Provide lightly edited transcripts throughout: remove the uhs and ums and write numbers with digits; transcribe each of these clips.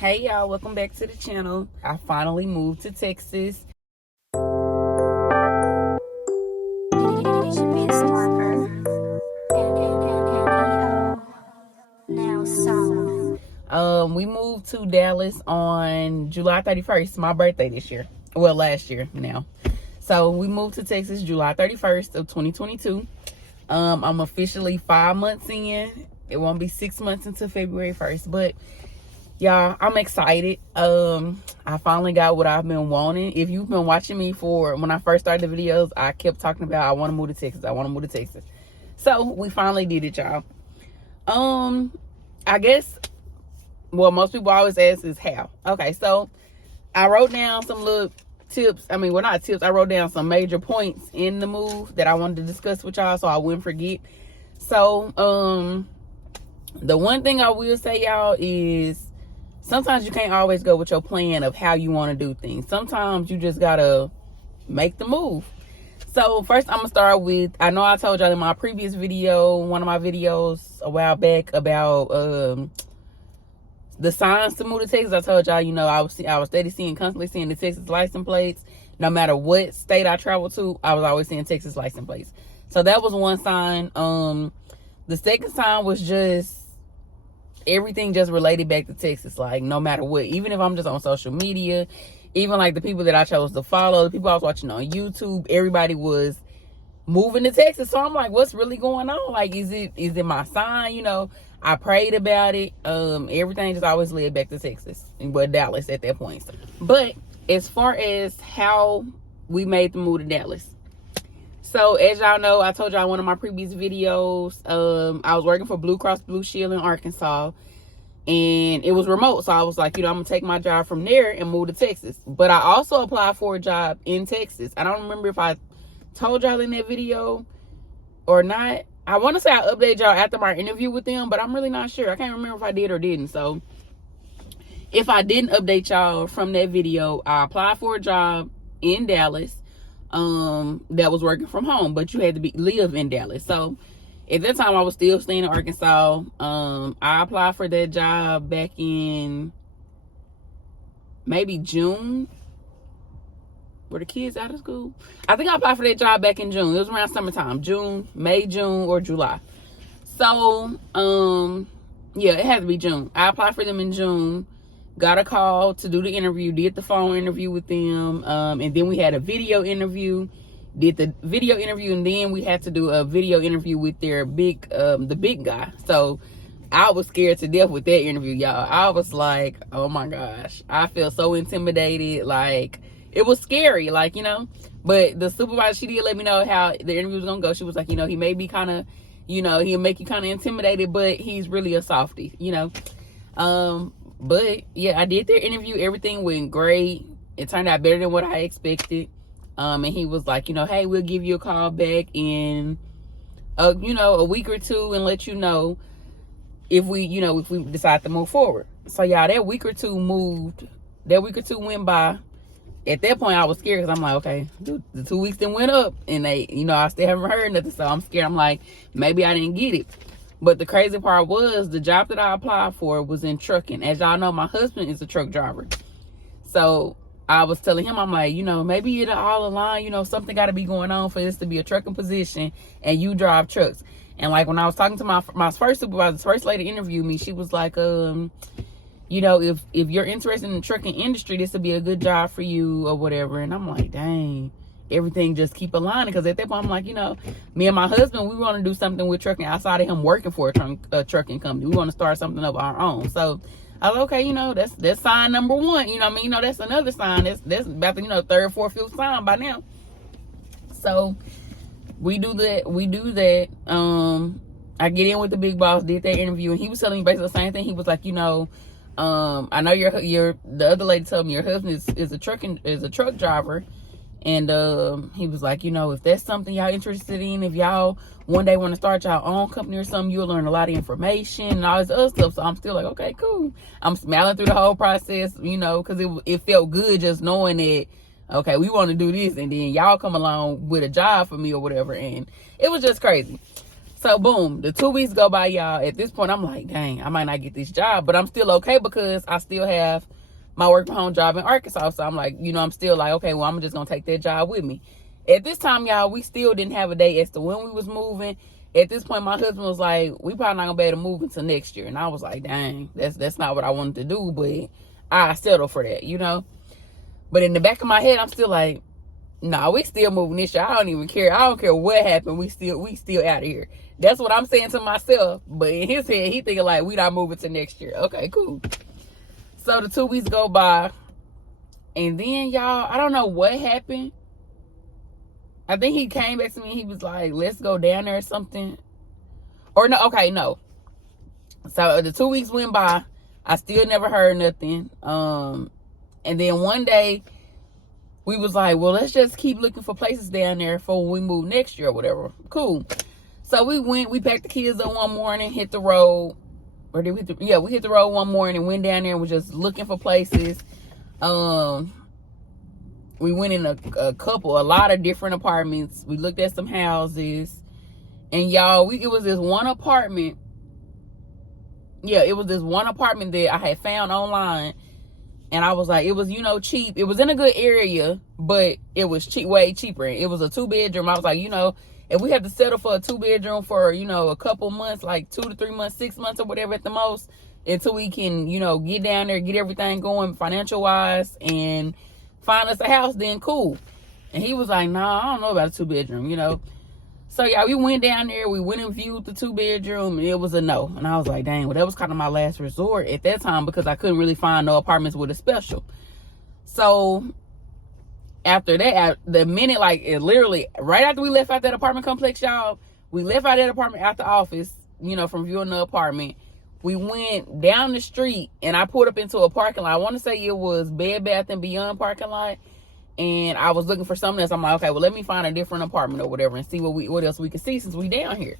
Hey y'all, welcome back to the channel. I finally moved to Texas. We moved to Dallas on July 31st, my birthday this year. Well, last year now. So we moved to Texas July 31st of 2022. I'm officially 5 months in. It won't be 6 months until February 1st, but y'all, I'm excited. I finally got what I've been wanting. If you've been watching me for when I first started the videos, I kept talking about I want to move to Texas. I want to move to Texas. So we finally did it, y'all. I guess what most people always ask is how. Okay, so I wrote down some little tips. I mean, well, not tips. I wrote down some major points in the move that I wanted to discuss with y'all so I wouldn't forget. So, the one thing I will say, y'all, is sometimes you can't always go with your plan of how you want to do things. Sometimes you just gotta make the move. So first I'm gonna start with, I know I told y'all in my previous video, one of my videos a while back, about the signs to move to Texas. I told y'all, you know, I was constantly seeing the Texas license plates. No matter what state I traveled to, I was always seeing Texas license plates. So that was one sign. The second sign was just everything just related back to Texas. Like, no matter what, even if I'm just on social media, even like the people that I chose to follow, the people I was watching on YouTube, everybody was moving to Texas. So I'm like, what's really going on? Like, is it my sign? You know, I prayed about it. Everything just always led back to Texas, but Dallas at that point. But as far as how we made the move to Dallas, so as y'all know, I told y'all in one of my previous videos, I was working for Blue Cross Blue Shield in Arkansas, and it was remote. So I was like, you know, I'm gonna take my job from there and move to Texas. But I also applied for a job in Texas. I don't remember if I told y'all in that video or not. I want to say I updated y'all after my interview with them, but I'm really not sure. I can't remember if I did or didn't. So if I didn't update y'all from that video, I applied for a job in Dallas that was working from home, but you had to live in Dallas. So at that time I was still staying in Arkansas. I applied for that job back in maybe June. Were the kids out of school? I think I applied for that job back in June. It was around summertime, May, June, or July. So yeah, it had to be June. I applied for them in June, got a call to do the interview, did the phone interview with them, and then we had a video interview, did the video interview, and then we had to do a video interview with their the big guy. So I was scared to death with that interview, y'all. I was like, oh my gosh, I feel so intimidated. Like, it was scary, like, you know. But the supervisor, she did let me know how the interview was gonna go. She was like, you know, he may be kind of, you know, he'll make you kind of intimidated, but he's really a softie, you know. But yeah, I did their interview. Everything went great. It turned out better than what I expected. And he was like, you know, hey, we'll give you a call back in you know, a week or two and let you know if we decide to move forward. So y'all, that week or two went by. At that point I was scared, because I'm like, okay, the 2 weeks then went up and they, you know, I still haven't heard nothing. So I'm scared. I'm like, maybe I didn't get it. But the crazy part was, the job that I applied for was in trucking. As y'all know, my husband is a truck driver. So I was telling him, I'm like, you know, maybe it'll all align, you know, something got to be going on for this to be a trucking position and you drive trucks. And like, when I was talking to my first supervisor, the first lady interviewed me, she was like, you know, if you're interested in the trucking industry, this would be a good job for you or whatever. And I'm like, dang, everything just keep aligning. Because at that point, I'm like, you know, me and my husband, we want to do something with trucking outside of him working for a trucking company. We want to start something of our own. So I was like, okay, you know, that's sign number one. You know what I mean? You know, that's another sign. That's about the, you know, third, fourth, fifth sign by now. So we do that. I get in with the big boss, did that interview, and he was telling me basically the same thing. He was like, you know, I know the other lady told me your husband is a truck driver. And he was like, you know, if that's something y'all interested in, if y'all one day want to start y'all own company or something, you'll learn a lot of information and all this other stuff. So I'm still like, okay, cool. I'm smiling through the whole process, you know, because it felt good just knowing that, okay, we want to do this, and then y'all come along with a job for me or whatever. And it was just crazy. So boom, the 2 weeks go by, y'all. At this point, I'm like, dang, I might not get this job, but I'm still okay because I still have my work from home job in Arkansas. So I'm like, I'm still like, okay, well, I'm just gonna take that job with me. At this time, y'all, we still didn't have a date as to when we was moving. At this point, my husband was like, we probably not gonna be able to move until next year. And I was like, dang, that's not what I wanted to do, but I settled for that, But in the back of my head, I'm still like, nah, we still moving this year. I don't even care. I don't care what happened. We still out of here. That's what I'm saying to myself. But in his head, he thinking like, we not moving to next year. Okay, cool. So the 2 weeks go by. And then, y'all, I don't know what happened. I think he came back to me. He was like, let's go down there or something. Or no, okay, no. So the 2 weeks went by. I still never heard nothing. And then one day, we was like, well, let's just keep looking for places down there for when we move next year or whatever. Cool. So we packed the kids up one morning, hit the road. Or did we hit we hit the road one morning, went down there and was just looking for places. We went in a lot of different apartments. We looked at some houses. And y'all, it was this one apartment. Yeah, it was this one apartment that I had found online. And I was like, it was, cheap. It was in a good area, but it was cheap, way cheaper. It was a 2-bedroom. I was like, if we had to settle for a 2-bedroom for, a couple months, like 2 to 3 months, 6 months or whatever at the most, until we can, get down there, get everything going financial wise and find us a house, then cool. And he was like, nah, I don't know about a 2-bedroom, So, yeah, we went down there. We went and viewed the 2-bedroom, and it was a no. And I was like, dang, well, that was kind of my last resort at that time because I couldn't really find no apartments with a special. So, after that, the minute, literally, right after we left out that apartment complex, y'all, we left out that apartment out the office, from viewing the apartment. We went down the street, and I pulled up into a parking lot. I want to say it was Bed Bath & Beyond parking lot. And I was looking for something else. I'm like, okay, well, let me find a different apartment or whatever and see what else we can see since we down here.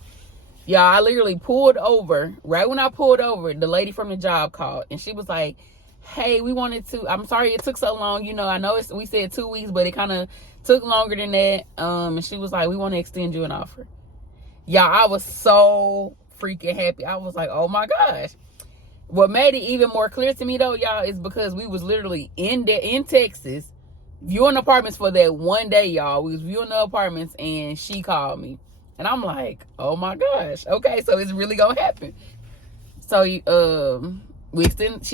Y'all, I literally pulled over. Right when I pulled over, the lady from the job called. And she was like, hey, I'm sorry it took so long. I know we said 2 weeks, but it kind of took longer than that. And she was like, we want to extend you an offer. Y'all, I was so freaking happy. I was like, oh, my gosh. What made it even more clear to me, though, y'all, is because we was literally in Texas viewing apartments for that one day, y'all. We was viewing the apartments and she called me. And I'm like, oh my gosh. Okay, so it's really gonna happen. So she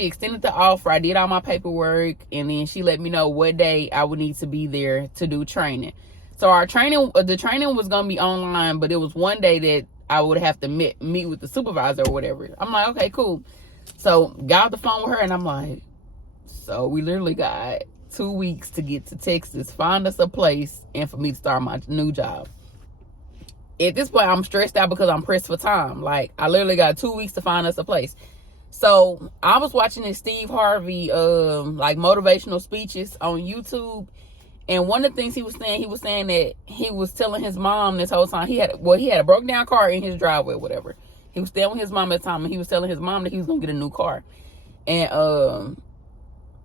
extended the offer. I did all my paperwork and then she let me know what day I would need to be there to do training. So the training was gonna be online, but it was one day that I would have to meet with the supervisor or whatever. I'm like, okay, cool. So got off the phone with her and I'm like, so we literally got 2 weeks to get to Texas, find us a place, and for me to start my new job. At this point, I'm stressed out because I'm pressed for time. Like, I literally got 2 weeks to find us a place. So, I was watching this Steve Harvey, motivational speeches on YouTube. And one of the things he was saying that he was telling his mom this whole time. He had a broken down car in his driveway or whatever. He was staying with his mom at the time, and he was telling his mom that he was going to get a new car. And,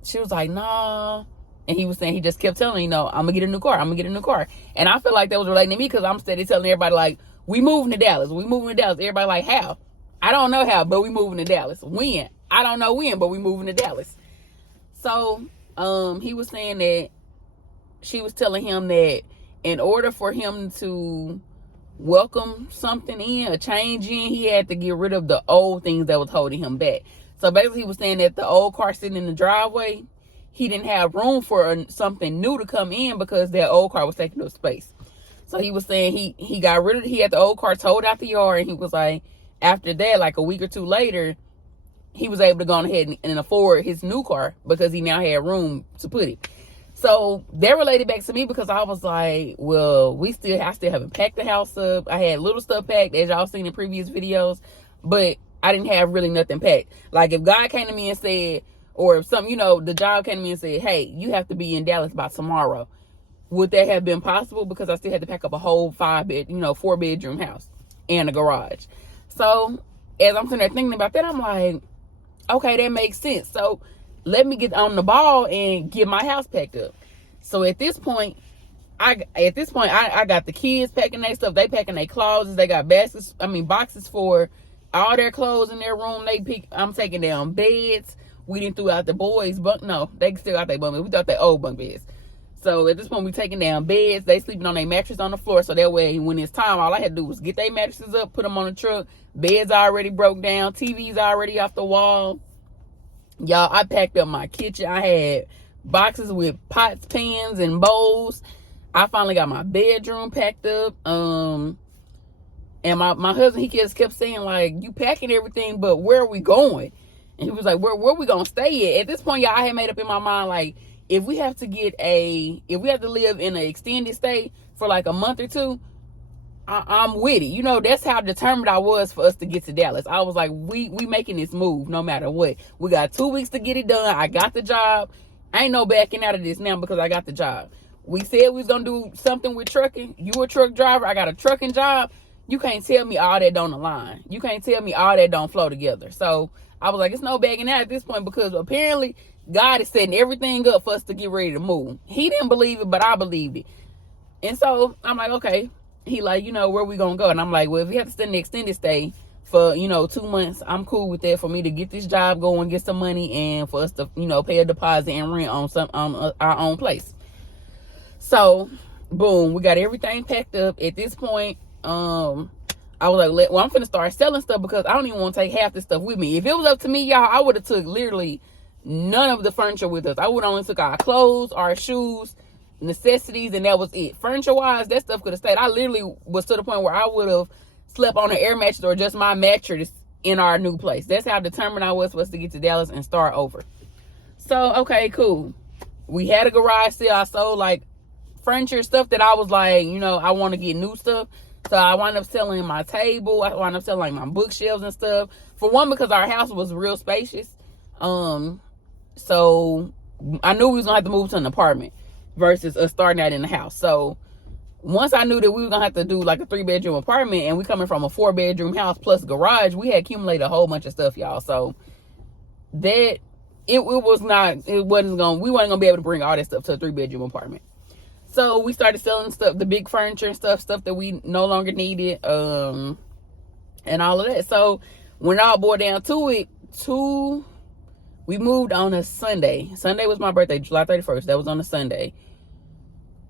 she was like, nah. And he was saying, he just kept telling, I'm going to get a new car. I'm going to get a new car. And I feel like that was relating to me because I'm steady telling everybody, like, we moving to Dallas. We moving to Dallas. Everybody like, how? I don't know how, but we moving to Dallas. When? I don't know when, but we moving to Dallas. So, he was saying that she was telling him that in order for him to welcome something in, a change in, he had to get rid of the old things that was holding him back. So basically he was saying that the old car sitting in the driveway, he didn't have room for something new to come in because that old car was taking up space. So he was saying he got rid of he had the old car towed out the yard, and he was like, after that, like a week or two later, he was able to go ahead and afford his new car because he now had room to put it. So that related back to me because I was like, well, I still haven't packed the house up. I had little stuff packed, as y'all seen in previous videos, but I didn't have really nothing packed. Like if God came to me and said, or if something, the job came to me and said, hey, you have to be in Dallas by tomorrow, would that have been possible? Because I still had to pack up a whole 4-bedroom house and a garage. So as I'm sitting there thinking about that, I'm like, okay, that makes sense. So let me get on the ball and get my house packed up. So at this point, At this point, I got the kids packing their stuff. They packing their closets. They got boxes for all their clothes in their room. I'm taking down beds. We didn't throw out the boys' bunk. No, they still got their bunk beds. We thought they old bunk beds. So at this point, we taking down beds. They sleeping on their mattress on the floor. So that way, when it's time, all I had to do was get their mattresses up, put them on the truck. Beds already broke down. TV's already off the wall. Y'all, I packed up my kitchen. I had boxes with pots, pans, and bowls. I finally got my bedroom packed up. And my husband, he just kept saying, like, you packing everything, but where are we going? And he was like, where we gonna stay at? At this point, y'all, I had made up in my mind, like, if we have to live in an extended stay for like a month or two, I'm with it. You know, that's how determined I was for us to get to Dallas. I was like, we making this move no matter what. We got 2 weeks to get it done. I got the job. I ain't no backing out of this now because I got the job. We said we was gonna do something with trucking. You a truck driver, I got a trucking job. You can't tell me all that don't align. You can't tell me all that don't flow together. So I was like, it's no backing out at this point because apparently God is setting everything up for us to get ready to move. He didn't believe it, but I believed it. And so I'm like, okay. He like, you know, where we gonna go? And I'm like, well, if we have to stay in the extended stay for, 2 months, I'm cool with that for me to get this job going, get some money, and for us to, pay a deposit and rent on our own place. So, boom, we got everything packed up. At this point, I was like, I'm finna start selling stuff because I don't even want to take half this stuff with me. If it was up to me, y'all, I would have took literally none of the furniture with us. I would only took our clothes, our shoes, necessities, and that was it. Furniture wise, that stuff could have stayed. I literally was to the point where I would have slept on an air mattress or just my mattress in our new place. That's how determined I was for us to get to Dallas and start over. So, okay, cool. We had a garage sale. I sold like furniture stuff that I was like, I want to get new stuff. So I wound up selling my table. I wound up selling like my bookshelves and stuff. For one, because our house was real spacious. So I knew we was gonna have to move to an apartment versus us starting out in the house. So once I knew that we were gonna have to do like a 3-bedroom apartment and we coming from a 4-bedroom house plus garage, we had accumulated a whole bunch of stuff, y'all. So that we wasn't gonna be able to bring all that stuff to a 3-bedroom apartment. So we started selling stuff, the big furniture and stuff that we no longer needed, and all of that. So when it all boiled down to it, we moved on a Sunday. Sunday was my birthday, July 31st. That was on a Sunday.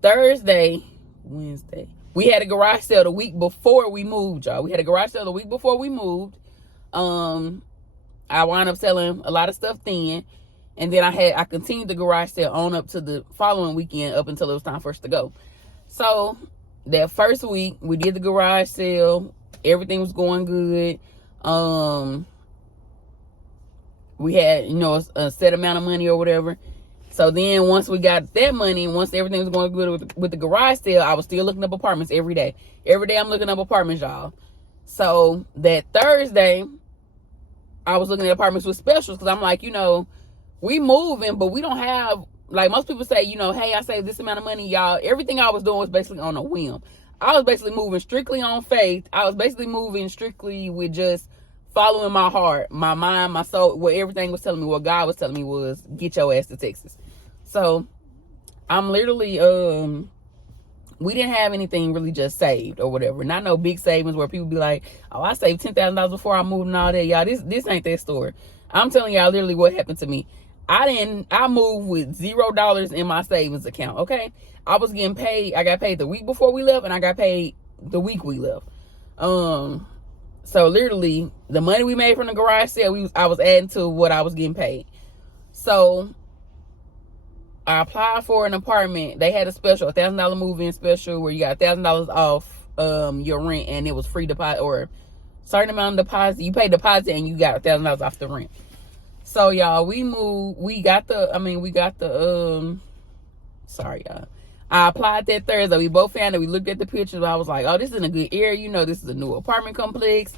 Thursday, Wednesday, we had a garage sale the week before we moved, y'all. We had a garage sale the week before we moved. I wound up selling a lot of stuff then. And then I continued the garage sale on up to the following weekend up until it was time for us to go. So that first week we did the garage sale. Everything was going good. We had, a set amount of money or whatever. So then once we got that money, once everything was going good with the garage sale, I was still looking up apartments every day. Every day I'm looking up apartments, y'all. So that Thursday, I was looking at apartments with specials because I'm like, we moving, but we don't have, like most people say, hey, I saved this amount of money, y'all. Everything I was doing was basically on a whim. I was basically moving strictly on faith. I was basically moving strictly with just following my heart, my mind, my soul. What everything was telling me, what God was telling me was, get your ass to Texas. So I'm literally, we didn't have anything really just saved or whatever. Not no big savings where people be like, oh, I saved $10,000 before I moved and all that. Y'all, this ain't that story. I'm telling y'all literally what happened to me. I moved with $0 in my savings account, okay? I was getting paid. I got paid the week before we left, and I got paid the week we left. So literally, the money we made from the garage sale, I was adding to what I was getting paid. So I applied for an apartment. They had a special, $1,000 move-in special, where you got $1,000 off your rent, and it was free deposit or certain amount of deposit. You pay deposit, and you got $1,000 off the rent. So y'all, we moved. Sorry, y'all. I applied that Thursday. We both found it. We looked at the pictures. I was like, oh, this is in a good area. This is a new apartment complex.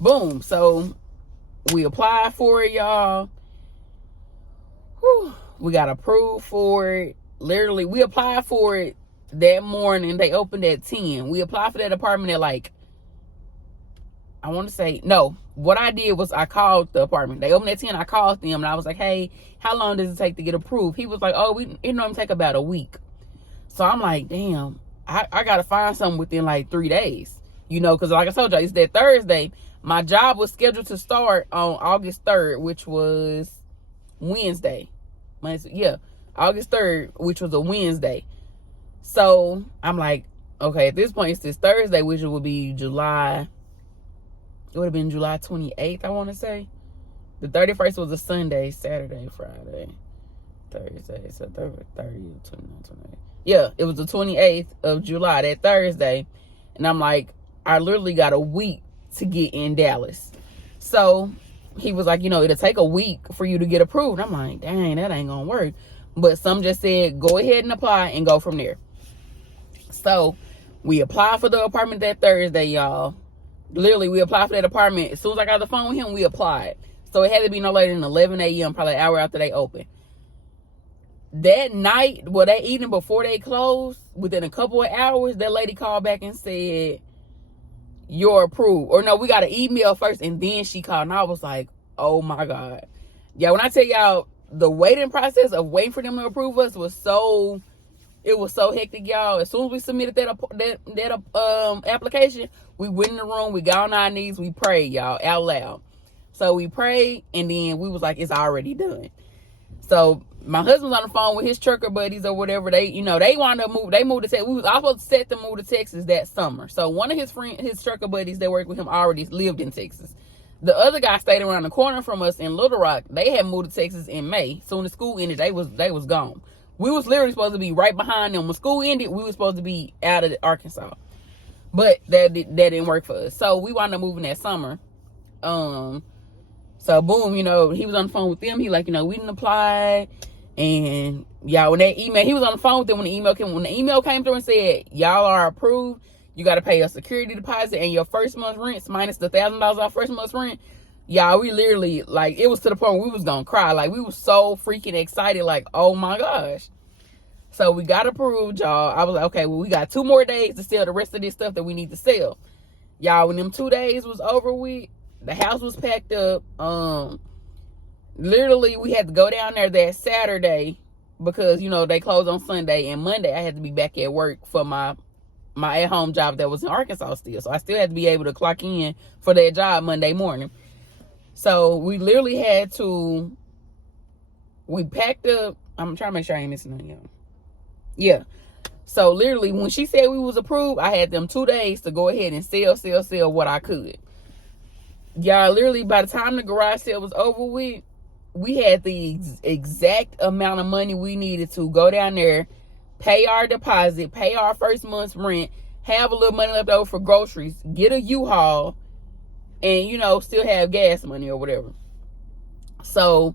Boom. So we applied for it, y'all. Whew. We got approved for it. Literally, we applied for it that morning. They opened at 10. We applied for that apartment at what I did was I called the apartment. They opened at 10. I called them and I was like, hey, how long does it take to get approved? He was like, oh, it normally take about a week. So I'm like, damn, I gotta find something within like 3 days, you know, because like I told you, it's that Thursday. My job was scheduled to start on August 3rd, which was Wednesday. Yeah, August 3rd, which was a Wednesday. So I'm like, okay, at this point it's this Thursday, which would be July. It would have been July 28th, I want to say. The 31st was a Sunday, Saturday, Friday, Thursday. So 30, 29, 28. Yeah, it was the 28th of July, that Thursday. And I'm like, I literally got a week to get in Dallas. So he was like, you know, it'll take a week for you to get approved. I'm like, dang, that ain't gonna work. But some just said, go ahead and apply and go from there. So we applied for the apartment that Thursday, y'all. Literally, we applied for that apartment. As soon as I got the phone with him, we applied. So it had to be no later than 11 a.m., probably an hour after they opened. That night, well, that evening before they closed, within a couple of hours, that lady called back and said, you're approved. Or no, we got an email first, and then she called, and I was like, oh my God. Yeah, when I tell y'all, the waiting process of waiting for them to approve us was so hectic, y'all. As soon as we submitted that application, we went in the room, we got on our knees, we prayed, y'all, out loud. So we prayed, and then we was like, it's already done. So my husband's on the phone with his trucker buddies or whatever. They, you know, they wanted to move. They moved to Texas. We was all supposed to set to move to Texas that summer. So one of his trucker buddies that worked with him already lived in Texas. The other guy stayed around the corner from us in Little Rock. They had moved to Texas in May. Soon as school ended, they was gone. We was literally supposed to be right behind them. When school ended, we was supposed to be out of Arkansas. But that didn't work for us. So we wound up moving that summer. So boom, you know, he was on the phone with them. He like, you know, we didn't apply. And y'all, when that email, he was on the phone with them when the email came. When the email came through and said, y'all are approved, you got to pay a security deposit and your first month's rent minus the $1,000 off first month's rent. Y'all, we literally, like, it was to the point where we was going to cry. Like, we was so freaking excited. Like, oh my gosh. So we got approved, y'all. I was like, okay, well, we got 2 more days to sell the rest of this stuff that we need to sell. Y'all, when them 2 days was over with, the house was packed up. Literally, we had to go down there that Saturday because, you know, they closed on Sunday. And Monday, I had to be back at work for my at-home job that was in Arkansas still. So I still had to be able to clock in for that job Monday morning. So we literally had to, we packed up. I'm trying to make sure I ain't missing nothing, y'all. Yeah. So literally, when she said we was approved, I had them 2 days to go ahead and sell what I could. Y'all, literally, by the time the garage sale was over with, we had the exact amount of money we needed to go down there, pay our deposit, pay our first month's rent, have a little money left over for groceries, get a U-Haul, and, you know, still have gas money or whatever. So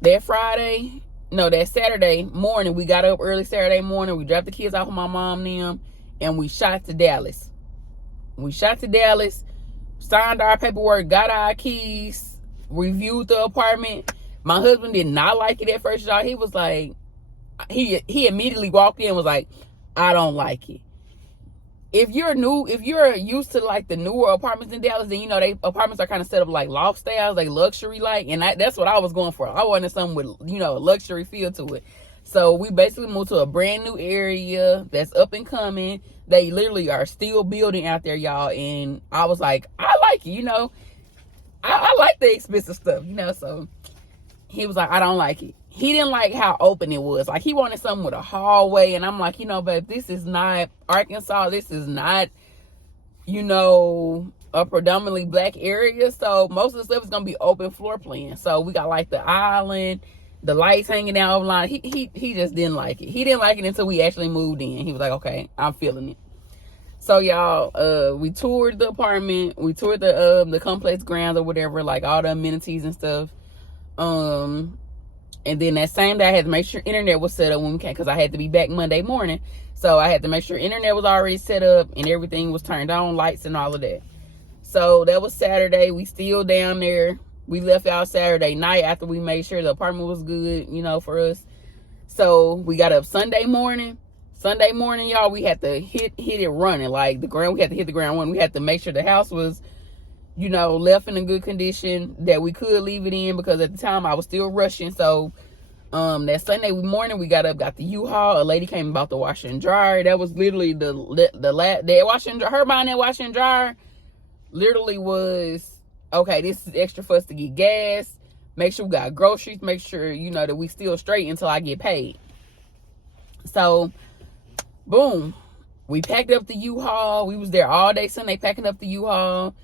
that Saturday morning, we got up early Saturday morning. We dropped the kids off with my mom and them, and we shot to Dallas. Signed our paperwork, got our keys, reviewed the apartment. My husband did not like it at first, y'all. He was like, he immediately walked in and was like, I don't like it. If you're used to like the newer apartments in Dallas, then you know they apartments are kind of set up like loft styles, like luxury like, and that's what I was going for. I wanted something with, you know, a luxury feel to it. So we basically moved to a brand new area that's up and coming. They literally are still building out there, y'all. And I was like, I like it, you know. I like the expensive stuff, you know. So he was like, I don't like it. He didn't like how open it was. Like, he wanted something with a hallway. And I'm like, you know, babe, this is not Arkansas. This is not, you know, a predominantly black area. So most of the stuff is going to be open floor plan. So we got like the island, the lights hanging down over line. He just didn't like it. He didn't like it until we actually moved in. He was like, okay, I'm feeling it. So y'all, we toured the apartment. We toured the complex grounds or whatever, like all the amenities and stuff. And then that same day, I had to make sure internet was set up when we came, because I had to be back Monday morning. So I had to make sure internet was already set up and everything was turned on, lights and all of that. So that was Saturday. We still down there. We left out Saturday night after we made sure the apartment was good, you know, for us. So we got up Sunday morning. Sunday morning, y'all, we had to hit it running. Like, we had to hit the ground running. We had to make sure the house was, you know, left in a good condition, that we could leave it in, because at the time I was still rushing. So That Sunday morning, we got up, got the U-Haul. A lady came about the washer and dryer. That was literally the washer and dryer. Her buying that washer and dryer literally was, okay, this is extra for us to get gas. Make sure we got groceries. Make sure, you know, that we still straight until I get paid. So, boom. We packed up the U-Haul. We was there all day Sunday packing up the U-Haul.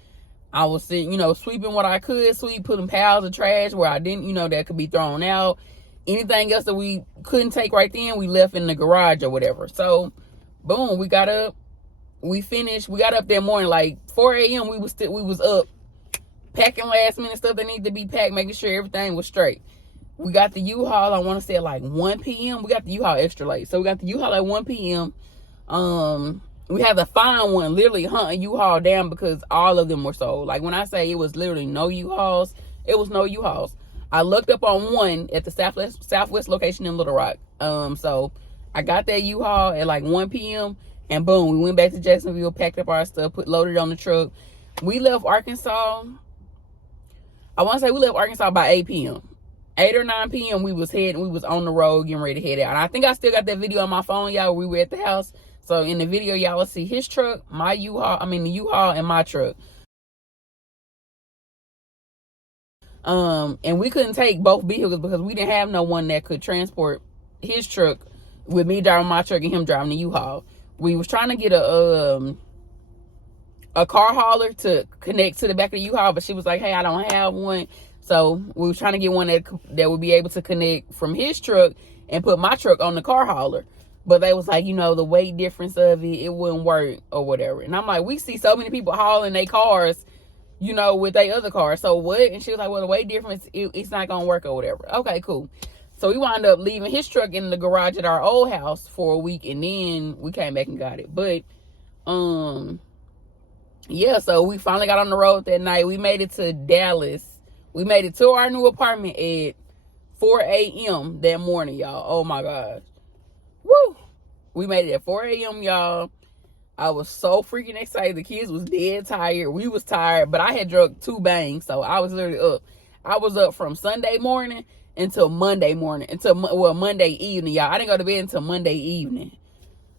I was sitting, you know, sweeping what I could sweep, putting piles of trash where I didn't, you know, that could be thrown out. Anything else that we couldn't take right then, we left in the garage or whatever. So, boom, we got up. We finished. We got up that morning, like 4 a.m. We was up packing last minute stuff that needed to be packed, making sure everything was straight. We got the U-Haul, I want to say at like 1 p.m. We got the U-Haul extra late. So we got the U-Haul at 1 p.m. We had to find one, literally hunt a U-Haul down because all of them were sold. Like when I say it was literally no U-Hauls, it was no U-Hauls. I looked up on one at the Southwest location in Little Rock. So I got that U-Haul at like 1 p.m. and boom, we went back to Jacksonville, packed up our stuff, loaded it on the truck. We left Arkansas. I want to say we left Arkansas by 8 p.m. 8 or 9 p.m. we was on the road getting ready to head out. And I think I still got that video on my phone, y'all. We were at the house. So in the video, y'all will see his truck, the U-Haul and my truck. And we couldn't take both vehicles because we didn't have no one that could transport his truck with me driving my truck and him driving the U-Haul. We was trying to get a car hauler to connect to the back of the U-Haul, but she was like, hey, I don't have one. So we was trying to get one that would be able to connect from his truck and put my truck on the car hauler. But they was like, you know, the weight difference of it wouldn't work or whatever. And I'm like, we see so many people hauling their cars, you know, with their other cars. So what? And she was like, well, the weight difference, it's not going to work or whatever. Okay, cool. So we wound up leaving his truck in the garage at our old house for a week. And then we came back and got it. But, yeah, so we finally got on the road that night. We made it to Dallas. We made it to our new apartment at 4 a.m. that morning, y'all. Oh, my gosh. Woo! We made it at 4 a.m., y'all. I was so freaking excited. The kids was dead tired. We was tired, but I had drunk 2 bangs, so I was literally up. I was up from Sunday morning until Monday morning, Monday evening, y'all. I didn't go to bed until Monday evening.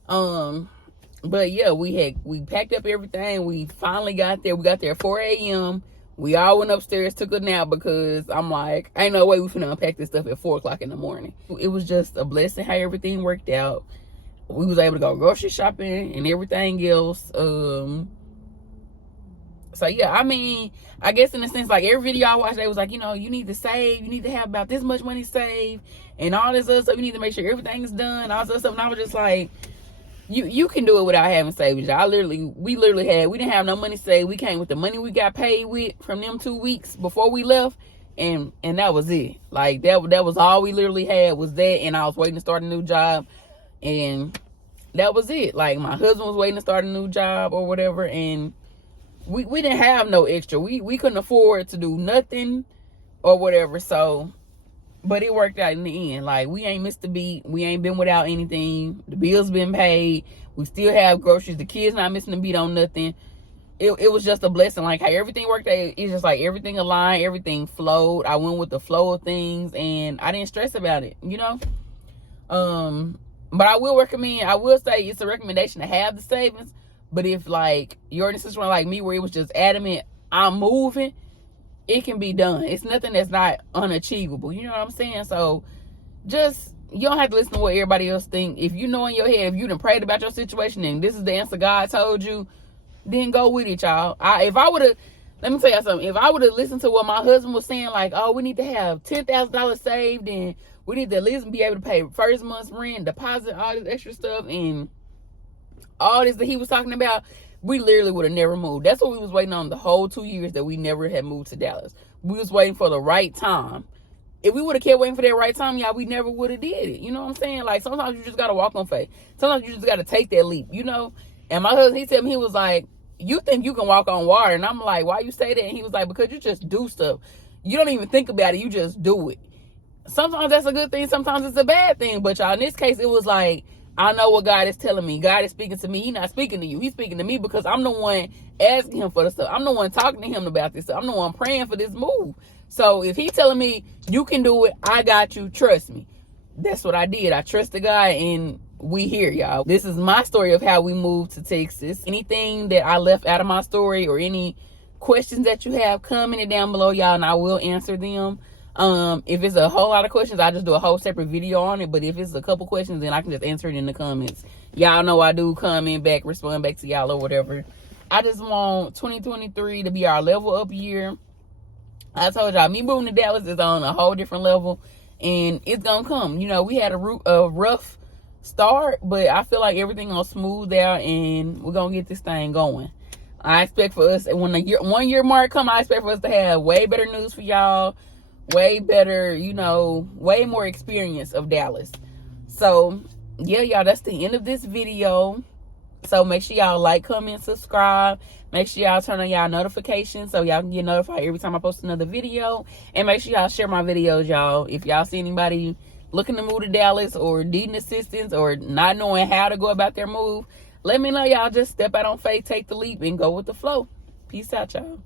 But yeah, we packed up everything. We finally got there. We got there at 4 a.m. We all went upstairs, took a nap because I'm like, ain't no way we finna unpack this stuff at 4 o'clock in the morning. It was just a blessing how everything worked out. We was able to go grocery shopping and everything else. So yeah, I mean, I guess in a sense, like every video I watched, they was like, you know, you need to save, you need to have about this much money saved and all this other stuff. You need to make sure everything is done, all this other stuff. And I was just like, you can do it without having savings. We didn't have no money saved. We came with the money we got paid with from them 2 weeks before we left. And that was it. Like that was all we literally had was that. And I was waiting to start a new job. And that was it. Like my husband was waiting to start a new job or whatever. And we didn't have no extra. We couldn't afford to do nothing or whatever. So, but it worked out in the end. Like we ain't missed a beat. We ain't been without anything. The bills been paid. We still have groceries. The kids not missing a beat on nothing. It was just a blessing. Like how everything worked out. It's just like everything aligned. Everything flowed. I went with the flow of things and I didn't stress about it, you know? But I will say it's a recommendation to have the savings. But if like you're in a situation like me where it was just adamant, I'm moving, it can be done. It's nothing that's not unachievable. You know what I'm saying? So just, you don't have to listen to what everybody else think. If you know in your head, if you done prayed about your situation and this is the answer God told you, then go with it, y'all. Let me tell y'all something. If I would have listened to what my husband was saying, like, oh, we need to have $10,000 saved and we need to at least be able to pay first month's rent, deposit, all this extra stuff, and all this that he was talking about, we literally would have never moved. That's what we was waiting on the whole 2 years that we never had moved to Dallas. We was waiting for the right time. If we would have kept waiting for that right time, y'all, we never would have did it. You know what I'm saying? Like, sometimes you just got to walk on faith. Sometimes you just got to take that leap, you know? And my husband, he told me, he was like, you think you can walk on water? And I'm like, why you say that? And he was like, because you just do stuff. You don't even think about it. You just do it. Sometimes that's a good thing. Sometimes it's a bad thing. But y'all, in this case, it was like, I know what God is telling me. God is speaking to me. He's not speaking to you. He's speaking to me because I'm the one asking him for the stuff. I'm the one talking to him about this stuff. I'm the one praying for this move. So if he's telling me you can do it, I got you. Trust me. that's what I did. I trusted God, and we here, y'all. This is my story of how we moved to Texas. Anything that I left out of my story or any questions that you have, comment it down below, y'all, and I will answer them. If it's a whole lot of questions, I just do a whole separate video on it. But if it's a couple questions, then I can just answer it in the comments. Y'all know I do comment back, respond back to y'all or whatever. I just want 2023 to be our level up year. I told y'all, me moving to Dallas is on a whole different level, and it's gonna come. You know, we had a rough start, but I feel like everything gonna smooth out, and we're gonna get this thing going. I expect for us, when the 1 year mark come, I expect for us to have way better news for y'all, way better, you know, way more experience of Dallas. So yeah, y'all, that's the end of this video. So make sure y'all like, comment, subscribe. Make sure y'all turn on y'all notifications so y'all can get notified every time I post another video. And make sure y'all share my videos, y'all. If y'all see anybody looking to move to Dallas or needing assistance or not knowing how to go about their move, let me know, y'all. Just step out on faith, take the leap, and go with the flow. Peace out, y'all.